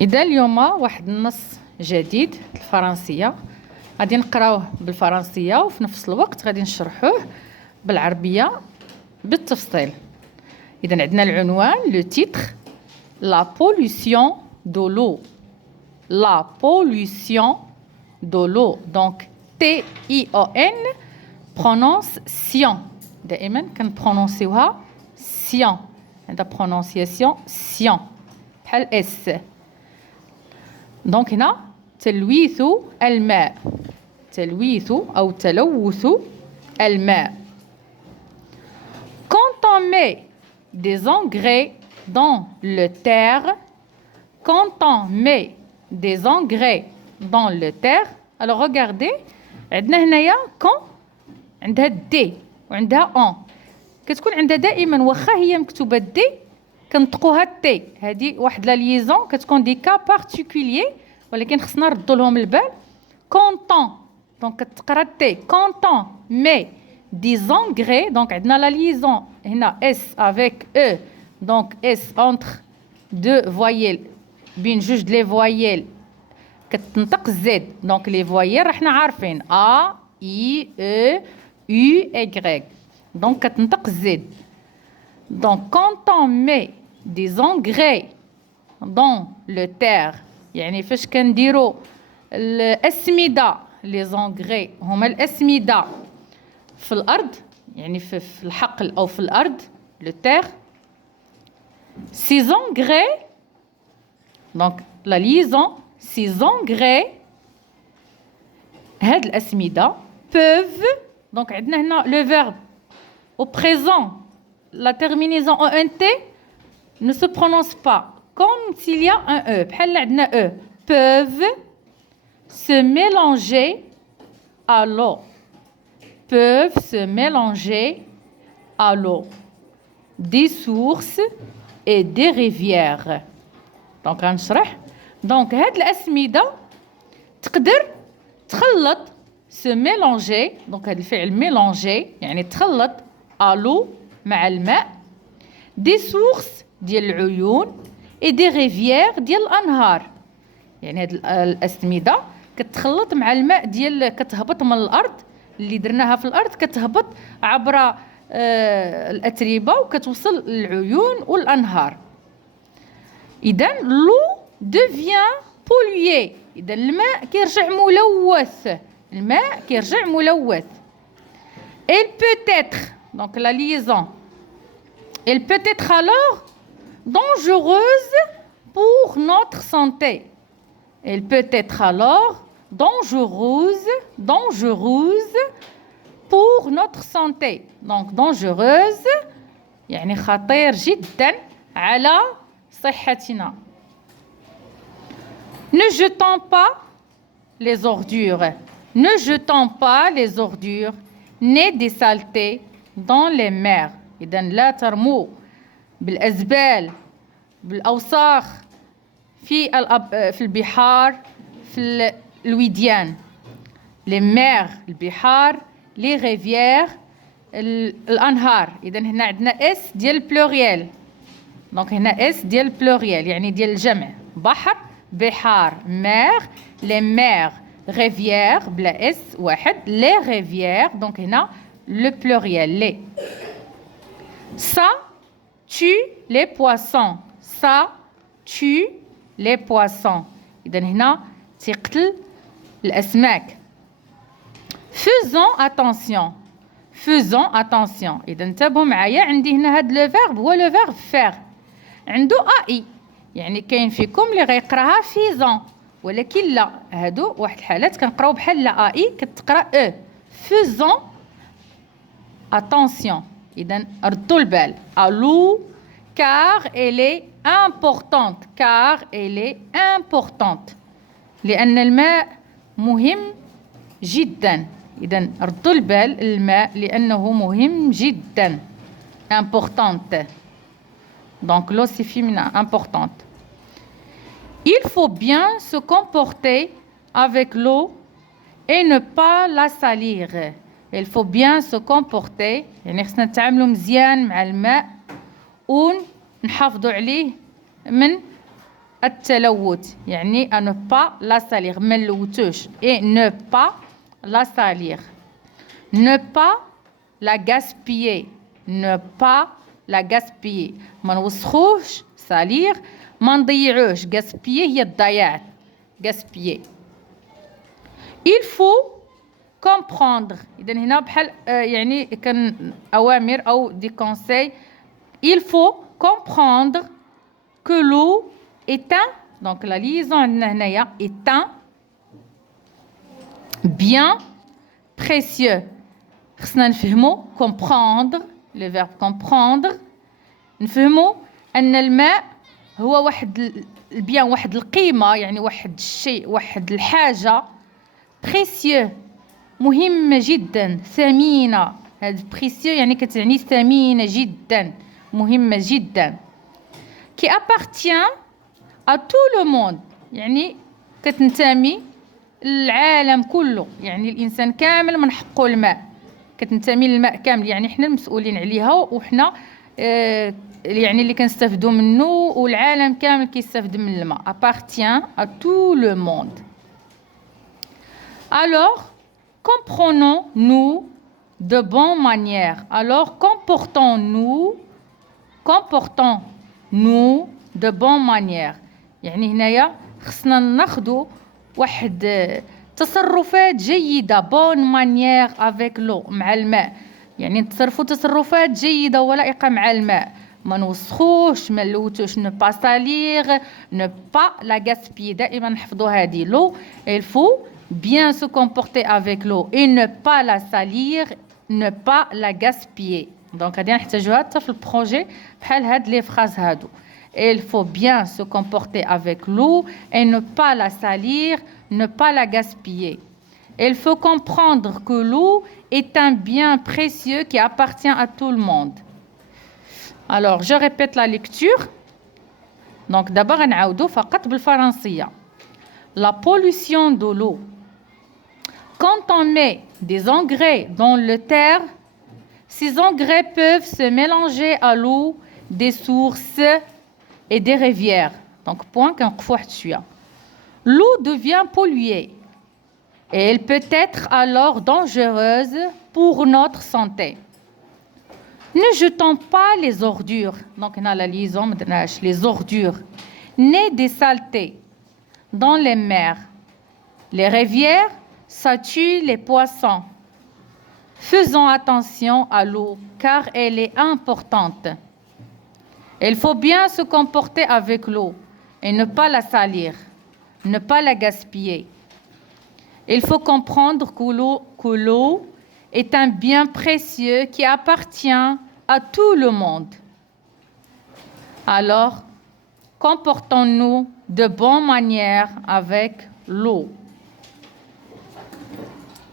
إذا اليوم واحد النص جديد الفرنسية غادي نقراوه بالفرنسية وفي نفس الوقت غادي نشرحوه بالعربية بالتفصيل. إذا عندنا العنوان لو تيتر لا pollution de l'eau. La pollution de l'eau. Donc T-I-O-N prononciation. دائما كنبرونسيوها سيون. عندها prononciation سيون بحال اس. دونك هنا تلويث الماء. تلويث أو تلوث الماء. Quand on met des engrais dans le terre, quand on met des engrais dans le terre, alors regardez, عندنا هنايا quand عندها دي وعندها ان كتكون عندها دائما واخا هي مكتوبه دي كنطقوها تي. هذه واحد لا ليزون كتكون دي كا بارتيكوليي ولكن خصنا نردوا لهم البال. كونطون دونك كتقرا تي كونطون مي دي زونغري دونك عندنا لا ليزون هنا اس افيك او دونك اس اونتر دو فوايل بين جوج لي فوايل كتنطق زد. دونك لي فوايل راه حنا عارفين ا اي او يو اي دونك كتنطق زد. Donc, quand on met des engrais dans le terre, يعني فاش كنديروا الأسمدة les engrais هما الأسمدة في الأرض يعني في الحقل أو في الأرض le terre. Ces engrais, donc la liaison, ces engrais هاد الأسمدة peuvent, donc عندنا هنا le verbe au présent. La terminaison ENT ne se prononce pas comme s'il y a un E. بحال عندنا E. Peuvent se mélanger à l'eau. Peuvent se mélanger à l'eau. Des sources et des rivières. Donc غنشرح. Donc هاد الأسمدة تقدر تخلط se mélanger. Donc هاد الفعل mélanger يعني تخلط à l'eau مع الماء دي سورس ديال العيون اي دي ريفيير ديال الانهار. يعني هاد الاسمده كتخلط مع الماء ديال كتهبط من الارض اللي درناها في الارض كتهبط عبر الاتربه وكتوصل للعيون والانهار. اذا لو devient pollué. اذا الماء كيرجع ملوث. الماء كيرجع ملوث. il peut être donc la liaison, elle peut être alors dangereuse pour notre santé. Elle peut être alors dangereuse pour notre santé. Donc dangereuse يعني خطير جدا على صحتنا. Ne jetons pas les ordures. Ne jetons pas les ordures ni des saletés dans les mers. إذا لا ترموا بالأزبال بالأوساخ في البحار في الوديان. les mers البحار les rivières الأنهار. إذا هنا عندنا اس ديال البلوريال. دونك هنا اس ديال البلوريال يعني ديال الجمع. بحر بحار مير les mers rivières بلا اس واحد les rivières دونك هنا le pluriel les. Ça tue les poissons. Ça tue les poissons. إذا هنا تقتل الأسماك. Faisons attention. Faisons attention. إذا انتبهوا معايا عندي هنا هاد لو فيرب هو لو فيرب فير عنده اي يعني كاين فيكم اللي غيقراها فيزون ولكن لا هادو واحد الحالات كنقراو بحال لا اي كتقرا او. Faisons attention. إذا ردوا البال à l'eau car elle est importante. car elle est importante لأن الماء مهم جدا. إذا ردوا البال الماء لأنه مهم جدا. importante. Donc l'eau c'est féminin importante. Il faut bien se comporter avec l'eau et ne pas la salir. Il faut bien se comporter يعني خصنا نتعاملوا مزيان مع الماء ونحافظوا عليه من التلوث يعني à ne pas la salir ما نلوثوش et ne pas la salir ne pas la gaspiller ne pas la gaspiller ما نوسخوش salir ما نضيعوش gaspiller هي الضياع gaspiller il faut comprendre إذا هنا بحال يعني كان أوامر أو des conseils il faut comprendre que l'eau est un donc la liaison عندنا هنايا est un bien précieux خصنا نفهموا comprendre le verbe comprendre نفهموا أن الماء هو واحد البيان واحد القيمة يعني واحد الشيء واحد الحاجة précieux مهمة جدا ثمينة هذا précieux يعني كتعني ثمينة جدا مهمة جدا qui appartient à tout le monde يعني كتنتمي للعالم كله يعني الإنسان كامل من حقه الماء كتنتمي للماء كامل يعني احنا المسؤولين عليها وحنا يعني اللي كنستافدوا منه والعالم كامل كيستافد من الماء appartient à tout le monde alors comprenons-nous de bonnes manières alors comportons-nous de bonnes manières يعني هنايا خصنا ناخذوا واحد تصرفات جيدة bonne manière avec l'eau مع الماء يعني نتصرفوا تصرفات جيدة ولائقة مع الماء ما نوسخوش ما نلوثوش ne pas salir ne pas la gaspiller دائما نحفظوا هذه l'eau il faut bien se comporter avec l'eau et ne pas la salir ne pas la gaspiller donc غادي نحتاجوها حتى في البروجي بحال هاد لي فراز هادو il faut bien se comporter avec l'eau et ne pas la salir ne pas la gaspiller il faut comprendre que l'eau est un bien précieux qui appartient à tout le monde alors je répète la lecture donc d'abord نعاودو فقط بالفرنسية la pollution de l'eau quand on met des engrais dans le terre ces engrais peuvent se mélanger à l'eau des sources et des rivières donc point كنوقفوا واحد شويه l'eau devient polluée et elle peut être alors dangereuse pour notre santé ne jetons pas les ordures donc on a la liaison les ordures ni des saletés dans les mers les rivières ça tue les poissons faisons attention à l'eau car elle est importante il faut bien se comporter avec l'eau et ne pas la salir, ne pas la gaspiller. Il faut comprendre que l'eau est un bien précieux qui appartient à tout le monde. Alors, comportons-nous de bonnes manières avec l'eau.